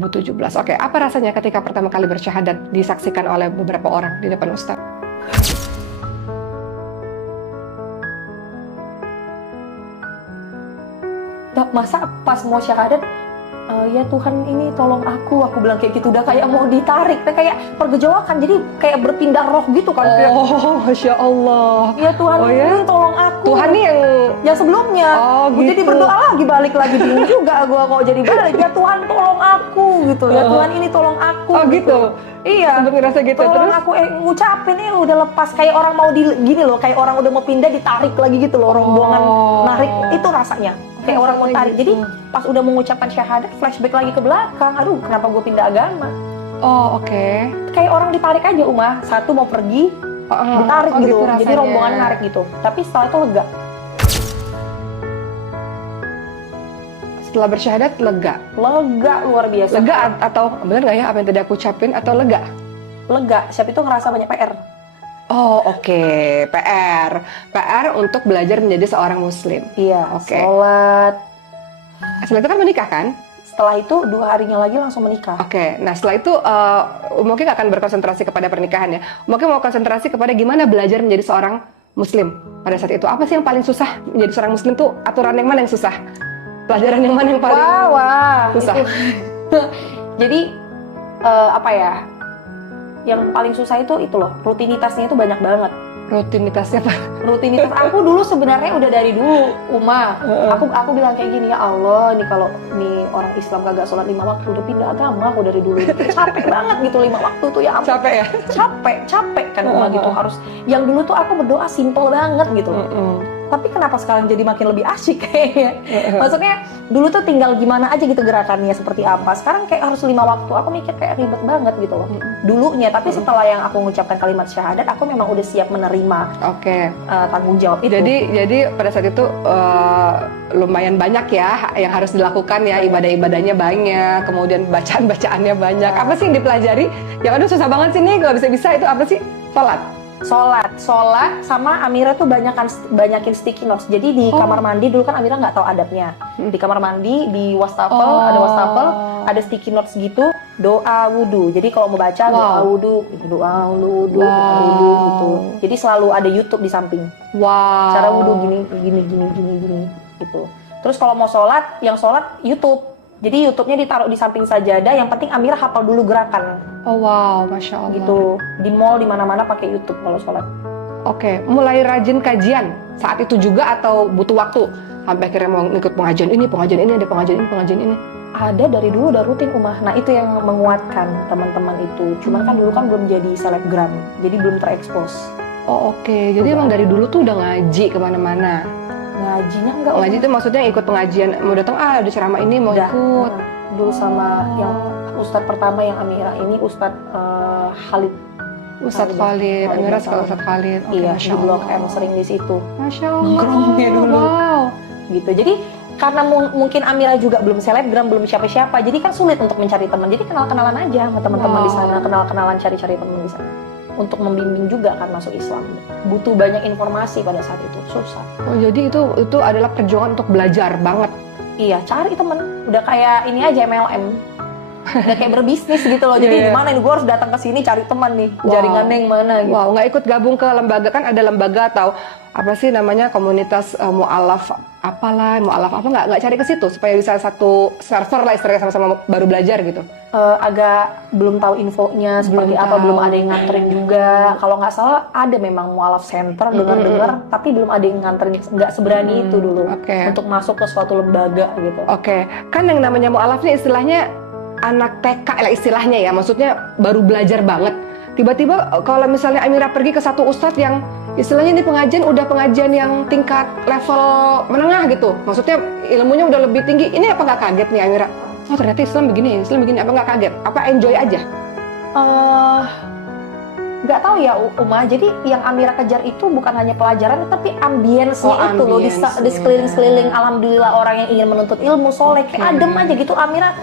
2017. Oke, apa rasanya ketika pertama kali bersyahadat disaksikan oleh beberapa orang di depan Ustadz? Masa pas mau syahadat, ya Tuhan ini tolong aku bilang kayak gitu, udah kayak mau ditarik, kayak pergejolakan, jadi kayak berpindah roh gitu kan. Oh, Masya Allah. Ya Tuhan, Oh, ya? ini tolong aku. Tuhan nih yang sebelumnya. Oh, gitu. Jadi berdoa lagi, balik lagi, bingung juga gue kok jadi balik. Ya Tuhan tolong aku gitu. Ya Tuhan ini tolong aku. Oh gitu. Iya. Sempet ngerasa gitu. Tolong Terus? aku ngucapin ini udah lepas, kayak orang mau gini loh, kayak orang udah mau pindah ditarik lagi gitu loh, rombongan narik itu rasanya. Kayak orang mau tarik. Jadi pas udah mengucapkan syahadat, flashback lagi ke belakang. Aduh, kenapa gue pindah agama? Oh, oke. Kayak orang ditarik aja, Uma. Satu mau pergi, ditarik gitu. Jadi rombongan narik gitu. Tapi setelah itu lega. Setelah bersyahadat lega? Lega luar biasa. Lega atau bener nggak ya apa yang tadi aku ucapin, atau lega? Lega. Siapa itu ngerasa banyak PR. Oh, oke. PR untuk belajar menjadi seorang muslim. Iya, Oke. sholat. Setelah itu kan menikah kan? Setelah itu 2 harinya lagi langsung menikah. Oke, nah setelah itu mungkin akan berkonsentrasi kepada pernikahan ya. Mungkin mau konsentrasi kepada gimana belajar menjadi seorang muslim pada saat itu. Apa sih yang paling susah menjadi seorang muslim tuh? Aturan yang mana yang susah? Pelajaran yang mana yang paling susah? Jadi apa ya? Yang paling susah itu loh, rutinitasnya itu banyak banget. Rutinitasnya apa? Rutinitas aku dulu sebenarnya udah dari dulu, Uma. Aku bilang kayak gini, ya Allah, nih kalau nih orang Islam kagak sholat 5 waktu, udah pindah agama aku dari dulu. Capek banget gitu 5 waktu tuh, ya ampun. Capek ya? Capek kan Uma gitu, harus. Yang dulu tuh aku berdoa simple banget gitu. Tapi kenapa sekarang jadi makin lebih asyik kayaknya? Maksudnya dulu tuh tinggal gimana aja gitu gerakannya seperti apa. Sekarang kayak harus 5 waktu. Aku mikir kayak ribet banget gitu loh. Dulunya, tapi setelah yang aku mengucapkan kalimat syahadat, aku memang udah siap menerima tanggung jawab itu. Jadi pada saat itu lumayan banyak ya yang harus dilakukan ya, ibadah-ibadahnya banyak, kemudian bacaan-bacaannya banyak. Apa sih yang dipelajari? Yang aduh susah banget sih nih, nggak bisa-bisa itu apa sih? Sholat sama Amira tuh banyakin sticky notes. Jadi di kamar mandi dulu kan Amira nggak tahu adabnya. Di kamar mandi di wastafel ada sticky notes gitu, doa wudu. Jadi kalau mau baca doa wudu gitu. Jadi selalu ada YouTube di samping. Cara wudu gini gitu. Terus kalau mau sholat, yang sholat YouTube. Jadi YouTube-nya ditaruh di samping sajadah. Yang penting Amira hafal dulu gerakan. Oh wow, Masya Allah. Gitu. Di mall di mana-mana pakai YouTube kalau sholat. Oke, mulai rajin kajian saat itu juga atau butuh waktu sampai akhirnya mau ikut pengajian ini, ada pengajian ini. Ada dari dulu udah rutin Umah. Nah itu yang menguatkan teman-teman itu. Cuman kan dulu kan belum jadi selebgram, jadi belum terekspos. Oh oke. Jadi emang dari dulu tuh udah ngaji kemana-mana. Ngajinya enggak. Ngaji itu maksudnya ikut pengajian, mau datang ada ceramah ini mau ikut. Dulu sama yang Ustadz pertama yang Amira ini Ustadz Khalid. Ustadz Khalid, Amira sekolah Ustadz Khalid. Iya, di Blok M sering di situ. Masya Allah. Nongkrongnya dulu. Wow. Gitu. Jadi karena mungkin Amira juga belum selebgram, belum siapa-siapa, jadi kan sulit untuk mencari teman. Jadi kenal-kenalan aja sama teman-teman di sana, kenal-kenalan cari-cari teman di sana. Untuk membimbing juga kan masuk Islam. Butuh banyak informasi pada saat itu, susah. Oh jadi itu adalah perjuangan untuk belajar banget. Iya, cari teman. Udah kayak ini aja MLM. Udah kayak berbisnis gitu loh. Jadi gimana ini gue harus datang ke sini cari teman nih. Jaringannya yang mana gitu. Wow, nggak ikut gabung ke lembaga, kan ada lembaga atau apa sih namanya komunitas mu'alaf nggak cari ke situ supaya bisa satu server lah istilahnya sama-sama baru belajar gitu. Agak belum tahu infonya seperti apa, belum ada yang nganterin juga. Kalau nggak salah ada memang mu'alaf center dengar-dengar, tapi belum ada yang nganterin, nggak seberani itu dulu untuk masuk ke suatu lembaga gitu. Kan yang namanya mu'alaf ini istilahnya anak TK lah istilahnya ya, maksudnya baru belajar banget. Tiba-tiba kalau misalnya Amira pergi ke satu ustadz yang istilahnya ini udah pengajian yang tingkat level menengah gitu, maksudnya ilmunya udah lebih tinggi, ini apa nggak kaget nih Amira? Oh ternyata Islam begini, apa nggak kaget? Apa enjoy aja? Nggak tahu ya Uma, jadi yang Amira kejar itu bukan hanya pelajaran, tapi ambience-nya itu loh, di sekeliling-sekeliling, alhamdulillah orang yang ingin menuntut ilmu, soleh, kayak adem aja gitu. Amira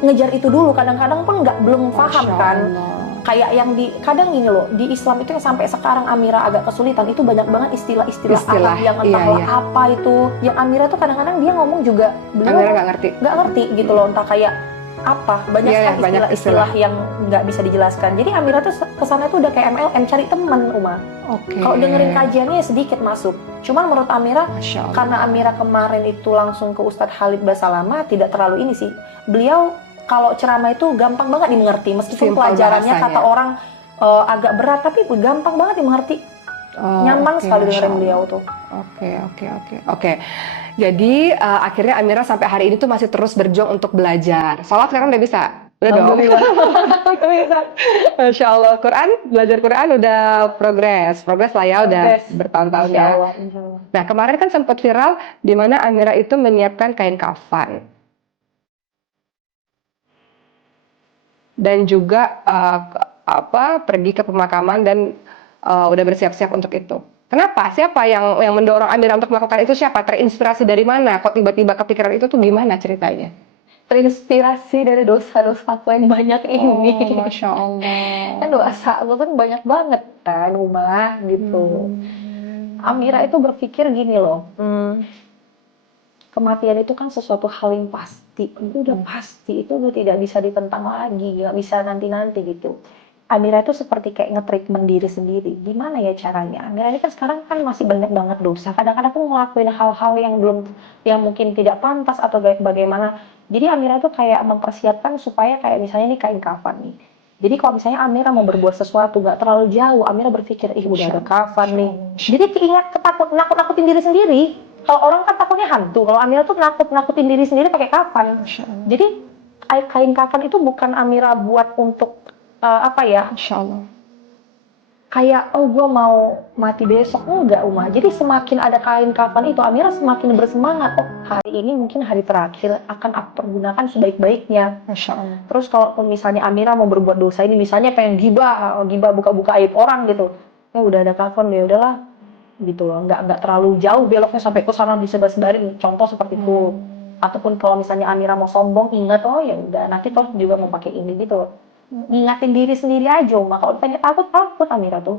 ngejar itu dulu, kadang-kadang pun belum paham kan. Kayak yang kadang ini loh, di Islam itu yang sampai sekarang Amira agak kesulitan, itu banyak banget istilah Arab yang entahlah apa itu. Yang Amira tuh kadang-kadang dia ngomong juga Amira nggak ngerti gitu loh, entah kayak apa, banyak Iya, sekali banyak istilah-istilah yang nggak bisa dijelaskan. Jadi Amira tuh kesannya tuh udah kayak MLM, cari teman, Uma. Oke. Kalau dengerin kajiannya sedikit masuk. Cuman menurut Amira, Masya Allah. karena Amira kemarin itu langsung ke Ustadz Khalid Basalamah, tidak terlalu ini sih. Beliau kalau ceramah itu gampang banget dimengerti, meskipun Simpel pelajarannya bahasanya. kata orang agak berat, tapi gampang banget dimengerti. Nyaman Oke, sekali Masya dengerin Allah. beliau tuh. Oke. Jadi akhirnya Amira sampai hari ini tuh masih terus berjuang untuk belajar. Sholat sekarang udah bisa? Udah dong? Alhamdulillah. Udah bisa. Masya Allah. Belajar Quran udah progres lah ya, udah Progres. bertahun-tahun Insya ya. Allah, insya Allah. Nah, kemarin kan sempat viral di mana Amira itu menyiapkan kain kafan. Dan juga pergi ke pemakaman dan udah bersiap-siap untuk itu. Kenapa? Siapa yang mendorong Amira untuk melakukan itu? Siapa? Terinspirasi dari mana? Kok tiba-tiba kepikiran itu tuh gimana ceritanya? Terinspirasi dari dosa-dosa aku yang banyak ini. Masya Allah. Kan dosa aku kan banyak banget kan, Uma, gitu. Amira itu berpikir gini loh, kematian itu kan sesuatu hal yang pasti, itu udah pasti, itu udah tidak bisa ditentang lagi, nggak bisa nanti-nanti gitu. Amira itu seperti kayak nge-treatment diri sendiri. Gimana ya caranya? Amira ini kan sekarang kan masih banyak banget dosa. Kadang-kadang aku ngelakuin hal-hal yang mungkin tidak pantas atau bagaimana. Jadi Amira tuh kayak mempersiapkan supaya kayak misalnya ini kain kafan nih. Jadi kalau misalnya Amira mau berbuat sesuatu nggak terlalu jauh, Amira berpikir, udah ada kafan nih. Jadi keingat nakut-nakutin diri sendiri. Kalau orang kan takutnya hantu, kalau Amira tuh nakutin diri sendiri pakai kafan. Jadi kain kafan itu bukan Amira buat untuk Masya Allah. kayak gue mau mati besok, enggak Uma. Jadi semakin ada kain kafan itu Amira semakin bersemangat. Hari ini mungkin hari terakhir, akan aku pergunakan sebaik-baiknya. Masya Allah. Terus kalau misalnya Amira mau berbuat dosa ini, misalnya pengen gibah buka-buka aib orang gitu, udah ada kafan, ya udahlah gitu loh, nggak terlalu jauh beloknya sampai ke sana disebar-sebarin, contoh seperti itu. Ataupun kalau misalnya Amira mau sombong, ingat ya udah nanti toh juga mau pakai ini gitu. Ngingatin diri sendiri aja, kalau pengen takut Amira tuh.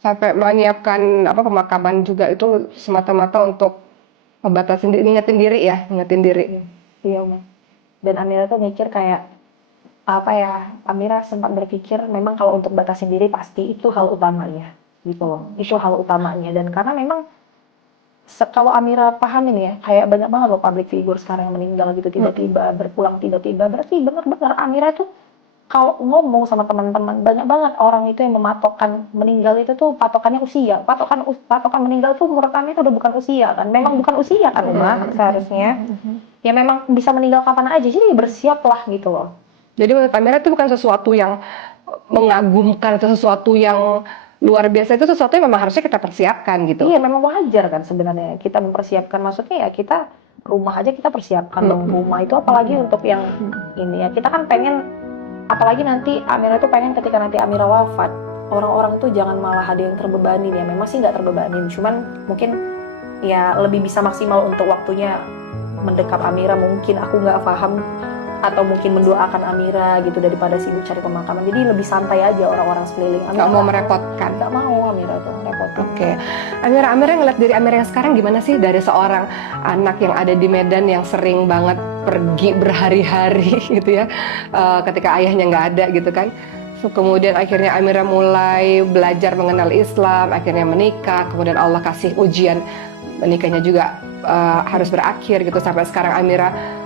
Sampai menyiapkan pemakaman juga itu semata-mata untuk membatasi diri, ngingetin diri. Iya, Uma. Dan Amira tuh mikir kayak Amira sempat berpikir memang kalau untuk batasin diri pasti itu hal utamanya gitu loh. Itu hal utamanya, dan karena memang kalau Amira paham ini ya, kayak banyak banget loh public figure sekarang yang meninggal gitu tiba-tiba, berpulang tiba-tiba. Berarti benar-benar Amira tuh kalau ngomong sama teman-teman, banyak banget orang itu yang mematokkan meninggal itu tuh patokannya usia. Patokan meninggal tuh menurut kami itu udah bukan usia kan. Memang bukan usia kan, Uma, seharusnya. Ya memang bisa meninggal kapan aja, jadi bersiaplah gitu loh. Jadi menurut Amira itu bukan sesuatu yang mengagumkan atau sesuatu yang luar biasa, itu sesuatu yang memang harusnya kita persiapkan gitu. Iya, memang wajar kan sebenarnya kita mempersiapkan, maksudnya ya kita rumah aja kita persiapkan dong, rumah itu apalagi untuk yang ini ya, kita kan pengen, apalagi nanti Amira tuh pengen ketika nanti Amira wafat, orang-orang tuh jangan malah ada yang terbebanin ya, memang sih nggak terbebanin, cuman mungkin ya lebih bisa maksimal untuk waktunya mendekap Amira, mungkin aku nggak paham, atau mungkin mendoakan Amira gitu daripada sibuk cari pemakaman. Jadi lebih santai aja orang-orang sekeliling. Nggak mau merepotkan. Nggak mau Amira tuh merepotkan. Oke. Amira ngeliat diri Amira yang sekarang gimana sih, dari seorang anak yang ada di Medan yang sering banget pergi berhari-hari gitu ya, ketika ayahnya nggak ada gitu kan. So, kemudian akhirnya Amira mulai belajar mengenal Islam, akhirnya menikah, kemudian Allah kasih ujian, menikahnya juga harus berakhir gitu, sampai sekarang Amira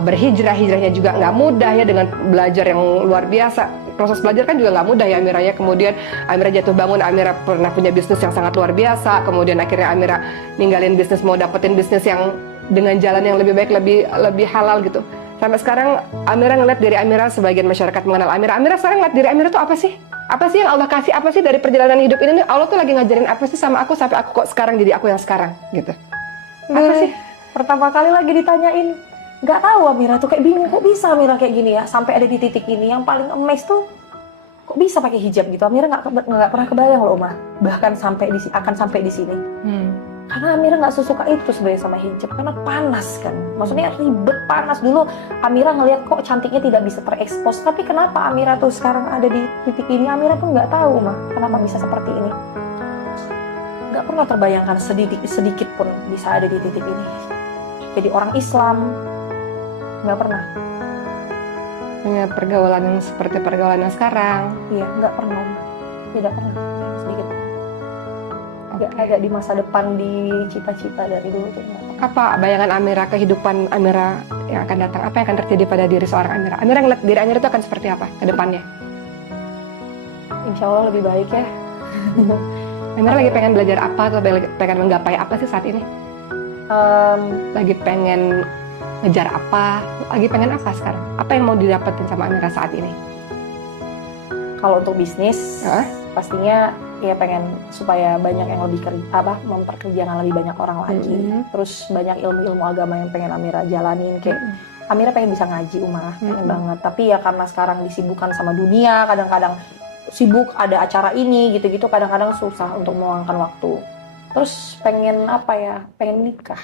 hijrahnya juga nggak mudah ya, dengan belajar yang luar biasa. Proses belajar kan juga nggak mudah ya Amira ya. Kemudian Amira jatuh bangun, Amira pernah punya bisnis yang sangat luar biasa, kemudian akhirnya Amira ninggalin bisnis, mau dapetin bisnis yang dengan jalan yang lebih baik, lebih halal gitu. Sampai sekarang Amira ngeliat diri Amira, sebagian masyarakat mengenal Amira sekarang ngeliat diri Amira tuh apa sih? Apa sih yang Allah kasih? Apa sih dari perjalanan hidup ini? Allah tuh lagi ngajarin apa sih sama aku sampai aku kok sekarang jadi aku yang sekarang gitu? Apa sih? Pertama kali lagi ditanyain, nggak tahu Amira tuh, kayak bingung kok bisa Amira kayak gini ya, sampai ada di titik ini. Yang paling amazed tuh kok bisa pakai hijab gitu. Amira nggak pernah kebayang loh, Oma, bahkan akan sampai di sini. Karena Amira nggak sesuka itu sebenarnya sama hijab, karena panas kan, maksudnya ribet, panas. Dulu Amira ngelihat kok cantiknya tidak bisa terekspos, tapi kenapa Amira tuh sekarang ada di titik ini, Amira pun nggak tahu mah kenapa bisa seperti ini. Nggak pernah terbayangkan sedikit pun bisa ada di titik ini. Jadi orang Islam, nggak pernah. Punya pergaulan yang seperti pergaulan yang sekarang. Iya, nggak pernah, Uma. Tidak pernah, sedikit. Nggak Oke. ada di masa depan, di cita-cita dari dulu tuh nggak pernah. Apa bayangan Amira, kehidupan Amira yang akan datang? Apa yang akan terjadi pada diri seorang Amira? Amira ngeliat diri Amira itu akan seperti apa ke depannya? Insya Allah lebih baik ya. Amira lagi pengen belajar apa atau pengen menggapai apa sih saat ini? Lagi pengen ngejar apa? Lagi pengen apa sekarang? Apa yang mau didapetin sama Amira saat ini? Kalau untuk bisnis, Hah? pastinya ya pengen supaya banyak yang lebih memperkerjakan lebih banyak orang lagi. Terus banyak ilmu-ilmu agama yang pengen Amira jalanin. Kayak Amira pengen bisa ngaji, Uma, pengen banget. Tapi ya karena sekarang disibukkan sama dunia, kadang-kadang sibuk ada acara ini gitu-gitu, kadang-kadang susah untuk meluangkan waktu. Terus pengen apa ya? Pengen nikah.